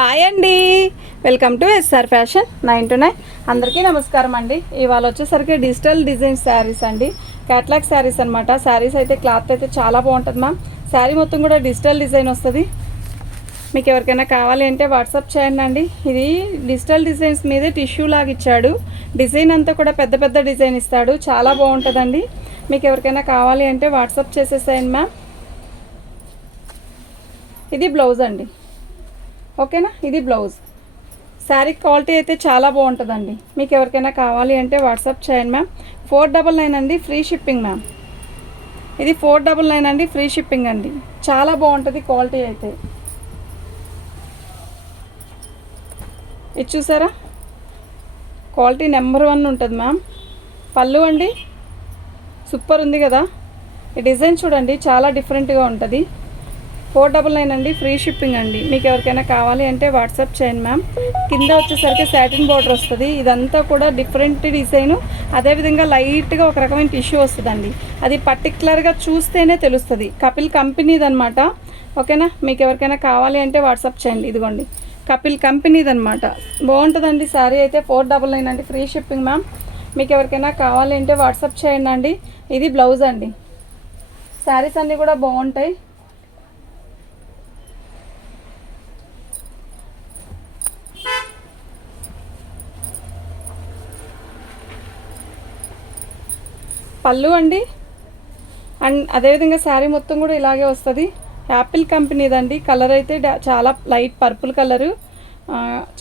Hi అండి, welcome to SR fashion 9 to 9. అందరికీ నమస్కారం అండి. ఇవాళ వచ్చేసరికి డిజిటల్ డిజైన్ శారీస్ అండి, క్యాట్లాగ్ శారీస్ అనమాట. శారీస్ అయితే క్లాత్ అయితే చాలా బాగుంటుంది మ్యామ్. శారీ మొత్తం కూడా డిజిటల్ డిజైన్ వస్తుంది. మీకు ఎవరికైనా కావాలి అంటే వాట్సాప్ చేయండి అండి. ఇది డిజిటల్ డిజైన్స్ మీదే టిష్యూ లాగా ఇచ్చాడు. డిజైన్ అంతా కూడా పెద్ద పెద్ద డిజైన్ ఇస్తాడు, చాలా బాగుంటుందండి. మీకు ఎవరికైనా కావాలి అంటే వాట్సాప్ చేసేసేయండి మ్యామ్. ఇది బ్లౌజ్ అండి, ఓకేనా. ఇది బ్లౌజ్. శారీ క్వాలిటీ అయితే చాలా బాగుంటుందండి. మీకు ఎవరికైనా కావాలి అంటే వాట్సాప్ చేయండి మ్యామ్. 499 అండి, ఫ్రీ షిప్పింగ్ మ్యామ్. ఇది 499 అండి, ఫ్రీ షిప్పింగ్ అండి. చాలా బాగుంటుంది క్వాలిటీ అయితే. ఇది చూసారా, క్వాలిటీ నెంబర్ 1 ఉంటుంది మ్యామ్. పళ్ళు అండి, సూపర్ ఉంది కదా. ఈ డిజైన్ చూడండి, చాలా డిఫరెంట్గా ఉంటుంది. 499 అండి, ఫ్రీ షిప్పింగ్ అండి. మీకు ఎవరికైనా కావాలి అంటే వాట్సాప్ చేయండి మ్యామ్. కింద వచ్చేసరికి సాటిన్ బార్డర్ వస్తుంది. ఇదంతా కూడా డిఫరెంట్ డిజైను. అదేవిధంగా లైట్గా ఒక రకమైన టిష్యూ వస్తుందండి. అది పర్టికులర్గా చూస్తేనే తెలుస్తుంది. కపిల్ కంపెనీది అనమాట, ఓకేనా. మీకు ఎవరికైనా కావాలి అంటే వాట్సాప్ చేయండి. ఇదిగోండి, కపిల్ కంపెనీది అనమాట. బాగుంటుందండి శారీ అయితే. 499 అండి, ఫ్రీ షిప్పింగ్ మ్యామ్. మీకు ఎవరికైనా కావాలి అంటే వాట్సాప్ చేయండి అండి. ఇది బ్లౌజ్ అండి. శారీస్ అన్నీ కూడా బాగుంటాయి. పళ్ళు అండి, అండ్ అదేవిధంగా శారీ మొత్తం కూడా ఇలాగే వస్తుంది. యాపిల్ కంపెనీదండి. కలర్ అయితే చాలా లైట్ పర్పుల్ కలరు.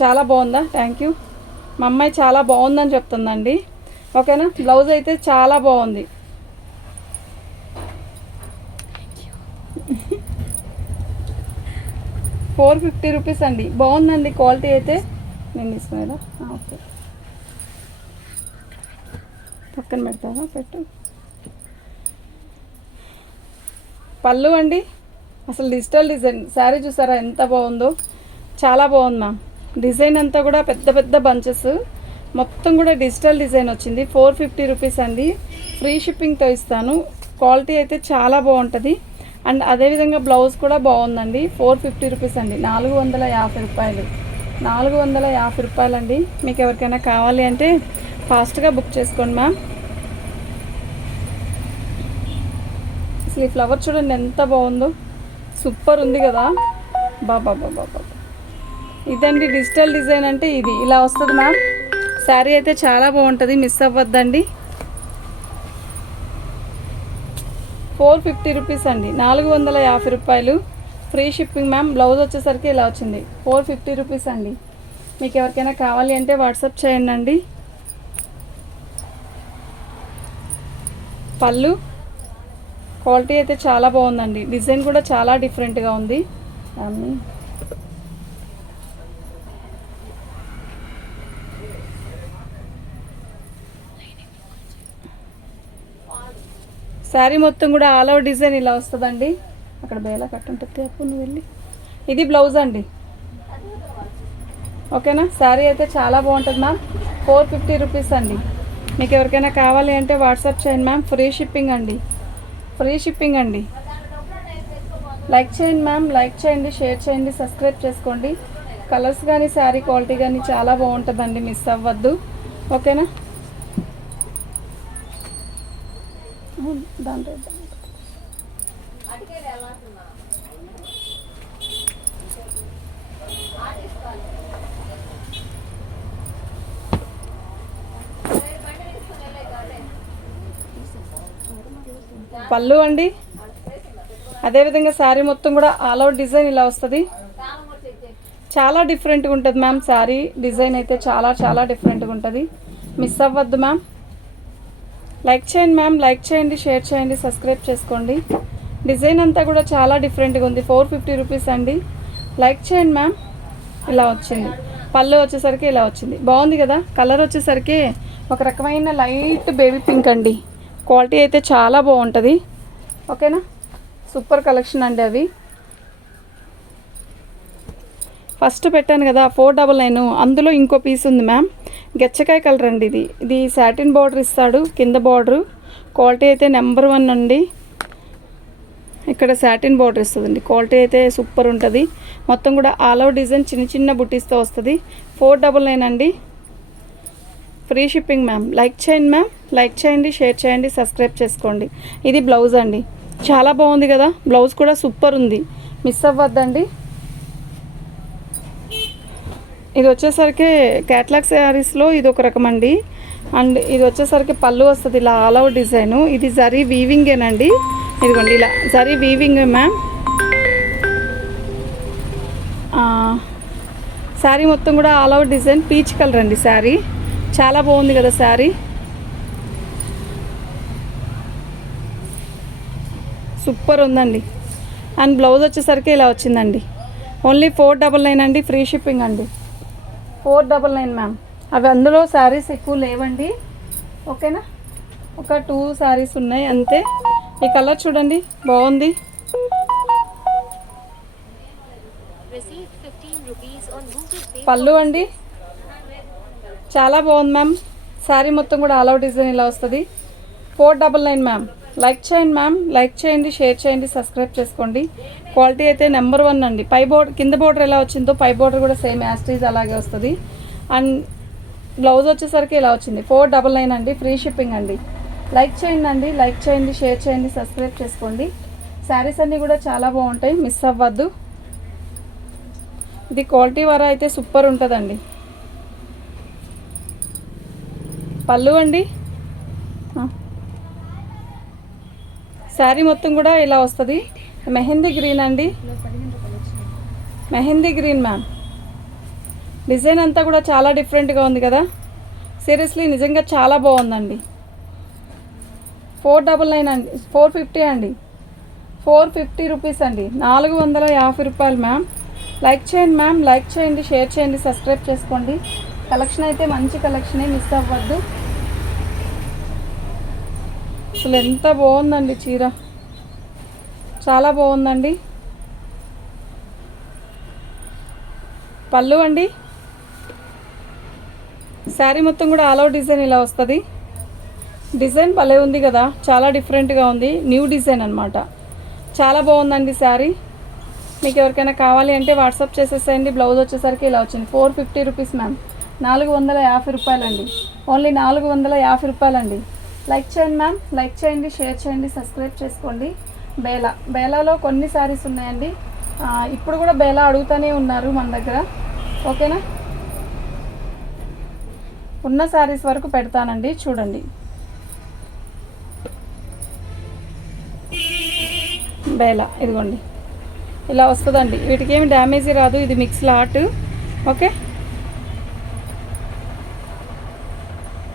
చాలా బాగుందా, థ్యాంక్ యూ. మా అమ్మాయి చాలా బాగుందని చెప్తుందండి, ఓకేనా. బ్లౌజ్ అయితే చాలా బాగుంది. ₹450 అండి. బాగుందండి క్వాలిటీ అయితే. నేను తీసుకునేదా, ఓకే. పక్కన పెడతావా, పెట్టు. పళ్ళు అండి, అసలు డిజిటల్ డిజైన్. శారీ చూసారా ఎంత బాగుందో, చాలా బాగుంది మ్యామ్. డిజైన్ అంతా కూడా పెద్ద పెద్ద బంచెస్, మొత్తం కూడా డిజిటల్ డిజైన్ వచ్చింది. ₹450 అండి, ఫ్రీ షిప్పింగ్తో ఇస్తాను. క్వాలిటీ అయితే చాలా బాగుంటుంది. అండ్ అదేవిధంగా బ్లౌజ్ కూడా బాగుందండి. ₹450 అండి, ₹450. ₹450 అండి. మీకు ఎవరికైనా కావాలి అంటే ఫాస్ట్గా బుక్ చేసుకోండి మ్యామ్. అసలు ఈ ఫ్లవర్ చూడండి ఎంత బాగుందో, సూపర్ ఉంది కదా. బాబా బాబా, ఇదండి డిజిటల్ డిజైన్ అంటే. ఇది ఇలా వస్తుంది మ్యామ్. శారీ అయితే చాలా బాగుంటుంది, మిస్ అవ్వద్దండి. ₹450 అండి, ₹450, ఫ్రీ షిప్పింగ్ మ్యామ్. బ్లౌజ్ వచ్చేసరికి ఇలా వచ్చింది. ₹450 అండి. మీకు ఎవరికైనా కావాలి అంటే వాట్సాప్ చేయండి అండి. పళ్ళు క్వాలిటీ అయితే చాలా బాగుందండి. డిజైన్ కూడా చాలా డిఫరెంట్గా ఉంది. శారీ మొత్తం కూడా ఆల్ ఓవర్ డిజైన్ ఇలా వస్తుందండి. అక్కడ బేలా కట్టుంటుంది, అప్పుడు నువ్వు వెళ్ళి. ఇది బ్లౌజ్ అండి, ఓకేనా. శారీ అయితే చాలా బాగుంటుంది మ్యామ్. ₹450 అండి. మీకు ఎవరికైనా కావాలి అంటే వాట్సాప్ చేయండి మ్యామ్. ఫ్రీ షిప్పింగ్ అండి, ఫ్రీ షిప్పింగ్ అండి. లైక్ చేయండి మ్యామ్, లైక్ చేయండి, షేర్ చేయండి, సబ్స్క్రైబ్ చేసుకోండి. కలర్స్ కానీ శారీ క్వాలిటీ కానీ చాలా బాగుంటుందండి, మిస్ అవ్వద్దు, ఓకేనా. దాంట్లో పళ్ళు అండి, అదేవిధంగా శారీ మొత్తం కూడా ఆల్ అవుట్ డిజైన్ ఇలా వస్తుంది. చాలా డిఫరెంట్గా ఉంటుంది మ్యామ్. శారీ డిజైన్ అయితే చాలా చాలా డిఫరెంట్గా ఉంటుంది, మిస్ అవ్వద్దు మ్యామ్. లైక్ చేయండి మ్యామ్, లైక్ చేయండి, షేర్ చేయండి, సబ్స్క్రైబ్ చేసుకోండి. డిజైన్ అంతా కూడా చాలా డిఫరెంట్గా ఉంది. ₹450 అండి. లైక్ చేయండి మ్యామ్. ఇలా వచ్చింది. పళ్ళు వచ్చేసరికి ఇలా వచ్చింది, బాగుంది కదా. కలర్ వచ్చేసరికి ఒక రకమైన లైట్ బేబీ పింక్ అండి. క్వాలిటీ అయితే చాలా బాగుంటుంది, ఓకేనా. సూపర్ కలెక్షన్ అండి అవి. ఫస్ట్ పెట్టాను కదా 499, అందులో ఇంకో పీస్ ఉంది మ్యామ్. గెచ్చకాయ కలర్ అండి. ఇది సాటిన్ బార్డర్ ఇస్తాడు కింద బార్డరు. క్వాలిటీ అయితే నెంబర్ 1 అండి. ఇక్కడ సాటిన్ బార్డర్ వస్తుందండి. క్వాలిటీ అయితే సూపర్ ఉంటుంది. మొత్తం కూడా ఆల్ ఓవర్ డిజైన్ చిన్న చిన్న బుటీస్తో వస్తుంది. 499 అండి. Free shipping ma'am. లైక్ చేయండి మ్యామ్, లైక్ చేయండి, షేర్ చేయండి, సబ్స్క్రైబ్ చేసుకోండి. ఇది బ్లౌజ్ అండి, చాలా బాగుంది కదా. బ్లౌజ్ కూడా సూపర్ ఉంది, మిస్ అవ్వద్దండి. ఇది వచ్చేసరికి క్యాట్లాగ్ శారీస్లో ఇది ఒక రకం అండి. అండ్ ఇది వచ్చేసరికి పళ్ళు వస్తుంది ఇలా ఆల్ ఓవర్ డిజైను. ఇది జరీ వీవింగేనండి. ఇదిగోండి ఇలా జరీ వీవింగ్ మ్యామ్. శారీ మొత్తం కూడా all over design peach colour అండి. శారీ చాలా బాగుంది కదా. శారీ సూపర్ ఉందండి. అండ్ బ్లౌజ్ వచ్చేసరికి ఇలా వచ్చిందండి. ఓన్లీ 499 అండి. ఫ్రీ షిప్పింగ్ అండి. 499 మ్యామ్. అవి అందులో శారీస్ ఎక్కువ లేవండి, ఓకేనా. ఒక 2 శారీస్ ఉన్నాయి అంతే. ఈ కలర్ చూడండి బాగుంది. పళ్ళు అండి చాలా బాగుంది మ్యామ్. శారీ మొత్తం కూడా ఆల్ అవుట్ డిజైన్ ఇలా వస్తుంది. 499 మ్యామ్. లైక్ చేయండి మ్యామ్, లైక్ చేయండి, షేర్ చేయండి, సబ్స్క్రైబ్ చేసుకోండి. క్వాలిటీ అయితే నెంబర్ 1 అండి. పై బోర్డర్ కింద బోర్డర్ ఎలా వచ్చిందో పై బోర్డర్ కూడా సేమ్ యాస్టీజ్ అలాగే వస్తుంది. అండ్ బ్లౌజ్ వచ్చేసరికి ఇలా వచ్చింది. 499 అండి. ఫ్రీ షిప్పింగ్ అండి. లైక్ చేయండి అండి, లైక్ చేయండి, షేర్ చేయండి, సబ్స్క్రైబ్ చేసుకోండి. శారీస్ అన్నీ కూడా చాలా బాగుంటాయి, మిస్ అవ్వద్దు. ఇది క్వాలిటీ వర అయితే సూపర్ ఉంటుందండి. పళ్ళు అండి. శారీ మొత్తం కూడా ఇలా వస్తుంది. మెహందీ గ్రీన్ అండి, మెహందీ గ్రీన్ మ్యామ్. డిజైన్ అంతా కూడా చాలా డిఫరెంట్గా ఉంది కదా. సీరియస్లీ నిజంగా చాలా బాగుందండి. 499 అండి. 450 అండి. 450 రూపీస్ అండి. 450 రూపాయలు మ్యామ్. లైక్ చేయండి మ్యామ్, లైక్ చేయండి, షేర్ చేయండి, సబ్స్క్రైబ్ చేసుకోండి. కలెక్షన్ అయితే మంచి కలెక్షనే, మిస్ అవ్వద్దు. అసలు ఎంత బాగుందండి చీర, చాలా బాగుందండి. పళ్ళు అండి. శారీ మొత్తం కూడా ఆల్ ఓవర్ డిజైన్ ఇలా వస్తుంది. డిజైన్ భలే ఉంది కదా, చాలా డిఫరెంట్గా ఉంది. న్యూ డిజైన్ అనమాట. చాలా బాగుందండి శారీ. మీకు ఎవరికైనా కావాలి అంటే వాట్సాప్ చేసేసేయండి. బ్లౌజ్ వచ్చేసరికి ఇలా వచ్చింది. 450 రూపీస్ మ్యామ్. 450 రూపాయలండి. ఓన్లీ 450 రూపాయలండి. లైక్ చేయండి మ్యామ్, లైక్ చేయండి, షేర్ చేయండి, సబ్స్క్రైబ్ చేసుకోండి. బేలాలో కొన్ని శారీస్ ఉన్నాయండి. ఇప్పుడు కూడా బేలా అడుగుతూనే ఉన్నారు మన దగ్గర, ఓకేనా. ఉన్న శారీస్ వరకు పెడతానండి, చూడండి. బేలా ఇదిగోండి ఇలా వస్తుందండి. వీటికి ఏమి డ్యామేజీ రాదు. ఇది మిక్స్ లాట్, ఓకే.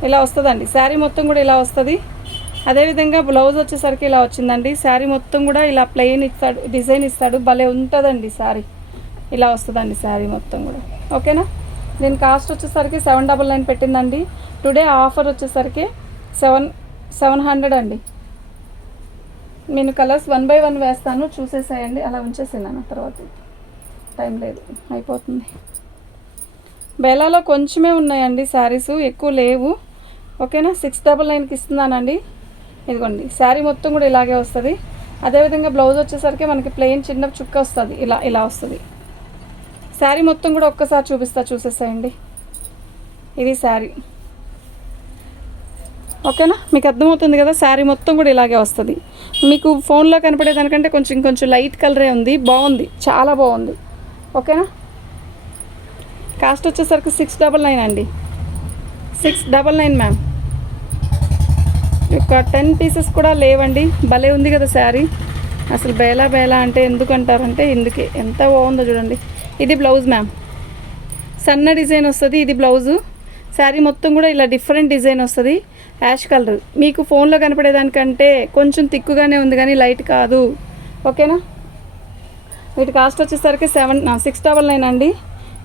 ఇలా వస్తుందండి. శారీ మొత్తం కూడా ఇలా వస్తుంది. అదేవిధంగా బ్లౌజ్ వచ్చేసరికి ఇలా వచ్చిందండి. శారీ మొత్తం కూడా ఇలా ప్లెయిన్ ఇస్తాడు, డిజైన్ ఇస్తాడు, భలే ఉంటుందండి శారీ. ఇలా వస్తుందండి శారీ మొత్తం కూడా, ఓకేనా. దీని కాస్ట్ వచ్చేసరికి 799 పెట్టిందండి. టుడే ఆఫర్ వచ్చేసరికి 700 అండి. నేను కలర్స్ 1 by 1 వేస్తాను, చూసేసేయండి. అలా ఉంచేసాను, తర్వాత టైం లేదు, అయిపోతుంది. బేలాలో కొంచెమే ఉన్నాయండి శారీస్, ఎక్కువ లేవు, ఓకేనా. 699కి ఇస్తున్నానండి. ఇదిగోండి శారీ మొత్తం కూడా ఇలాగే వస్తుంది. అదేవిధంగా బ్లౌజ్ వచ్చేసరికి మనకి ప్లెయిన్ చిన్న చుక్క వస్తుంది, ఇలా వస్తుంది. శారీ మొత్తం కూడా ఒక్కసారి చూసేసేయండి. ఇది శారీ, ఓకేనా. మీకు అర్థమవుతుంది కదా. శారీ మొత్తం కూడా ఇలాగే వస్తుంది. మీకు ఫోన్లో కనపడేదానికంటే కొంచెం లైట్ కలరే ఉంది, బాగుంది, చాలా బాగుంది, ఓకేనా. కాస్ట్ వచ్చేసరికి 699 అండి. 699 మ్యామ్. ఒక 10 పీసెస్ కూడా లేవండి. భలే ఉంది కదా శారీ. అసలు బేలా అంటే ఎందుకంటారంటే ఇందుకే. ఎంత బాగుందో చూడండి. ఇది బ్లౌజ్ మ్యామ్. సన్న డిజైన్ వస్తుంది. ఇది బ్లౌజు. శారీ మొత్తం కూడా ఇలా డిఫరెంట్ డిజైన్ వస్తుంది. Ash colour. మీకు ఫోన్లో కనపడేదానికంటే కొంచెం తిక్కుగానే ఉంది కానీ లైట్ కాదు, ఓకేనా. వీటి కాస్ట్ వచ్చేసరికి 699 అండి.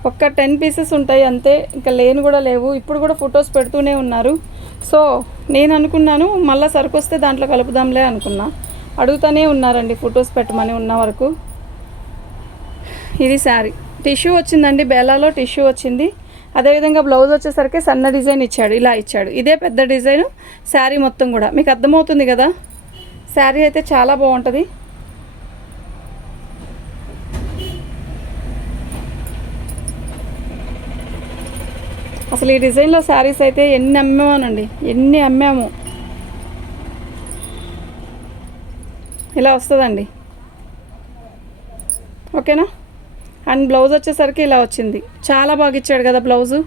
ఒక్క 10 పీసెస్ ఉంటాయి అంతే, ఇంకా లేని కూడా లేవు. ఇప్పుడు కూడా ఫొటోస్ పెడుతూనే ఉన్నారు. సో నేను అనుకున్నాను మళ్ళీ సరుకు వస్తే దాంట్లో కలుపుదాంలే అనుకున్నా. అడుగుతూనే ఉన్నారండి ఫొటోస్ పెట్టమని ఉన్న వరకు. ఇది శారీ. టిష్యూ వచ్చిందండి, బేలాలో టిష్యూ వచ్చింది. అదేవిధంగా బ్లౌజ్ వచ్చేసరికి సన్న డిజైన్ ఇచ్చాడు, ఇలా ఇచ్చాడు. ఇదే పెద్ద డిజైను. శారీ మొత్తం కూడా మీకు అర్థమవుతుంది కదా. శారీ అయితే చాలా బాగుంటుంది. అసలు ఈ డిజైన్లో శారీస్ అయితే ఎన్ని అమ్మామోనండి, ఎన్ని అమ్మాము. ఇలా వస్తుందండి, ఓకేనా. అండ్ బ్లౌజ్ వచ్చేసరికి ఇలా వచ్చింది. చాలా బాగా ఇచ్చాడు కదా బ్లౌజు,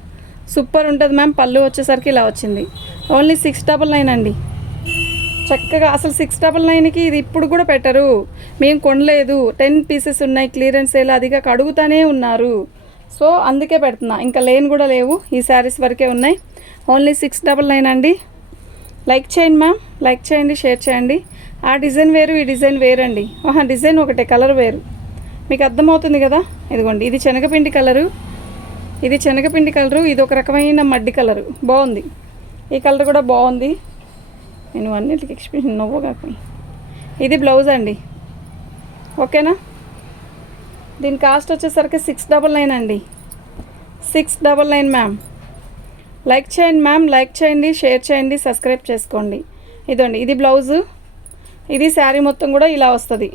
సూపర్ ఉంటుంది మ్యామ్. పళ్ళు వచ్చేసరికి ఇలా వచ్చింది. ఓన్లీ 699 అండి. చక్కగా అసలు 699కి ఇది ఇప్పుడు కూడా పెట్టరు, మేము కొనలేదు, 10 పీసెస్ ఉన్నాయి, క్లియరెన్స్ సేల్ అదిగా అడుగుతానే ఉన్నారు. సో అందుకే పెడుతున్నా, ఇంకా లేని కూడా లేవు, ఈ శారీస్ వరకే ఉన్నాయి. ఓన్లీ 699 అండి. లైక్ చేయండి మ్యామ్, లైక్ చేయండి, షేర్ చేయండి. ఆ డిజైన్ వేరు, ఈ డిజైన్ వేరండి. డిజైన్ ఒకటే, కలర్ వేరు. మీకు అర్థమవుతుంది కదా. ఇదిగోండి, ఇది శనగపిండి కలరు, ఇది శనగపిండి కలరు, ఇది ఒక రకమైన మడ్డి కలరు. బాగుంది, ఈ కలర్ కూడా బాగుంది. నేను అన్నిటికి ఎక్స్ప్రెషన్ నవ్వు కాకుండా. ఇది బ్లౌజ్ అండి, ఓకేనా. దీని కాస్ట్ వచ్చేసరికి 699 అండి. 699 మ్యామ్. లైక్ చేయండి మ్యామ్, లైక్ చేయండి, షేర్ చేయండి, సబ్స్క్రైబ్ చేసుకోండి. ఇదండి, ఇది బ్లౌజు, ఇది శారీ మొత్తం కూడా ఇలా వస్తుంది.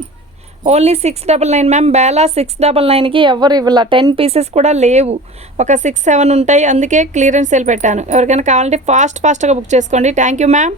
Only 699 ma'am. బేలా 699కి ఎవరు ఇవ్వాల, 10 పీసెస్ కూడా లేవు, ఒక 6-7 ఉంటాయి. అందుకే క్లియరెన్స్ సేల్ పెట్టాను. ఎవరికైనా కావాలంటే ఫాస్ట్గా బుక్ చేసుకోండి. Thank you ma'am.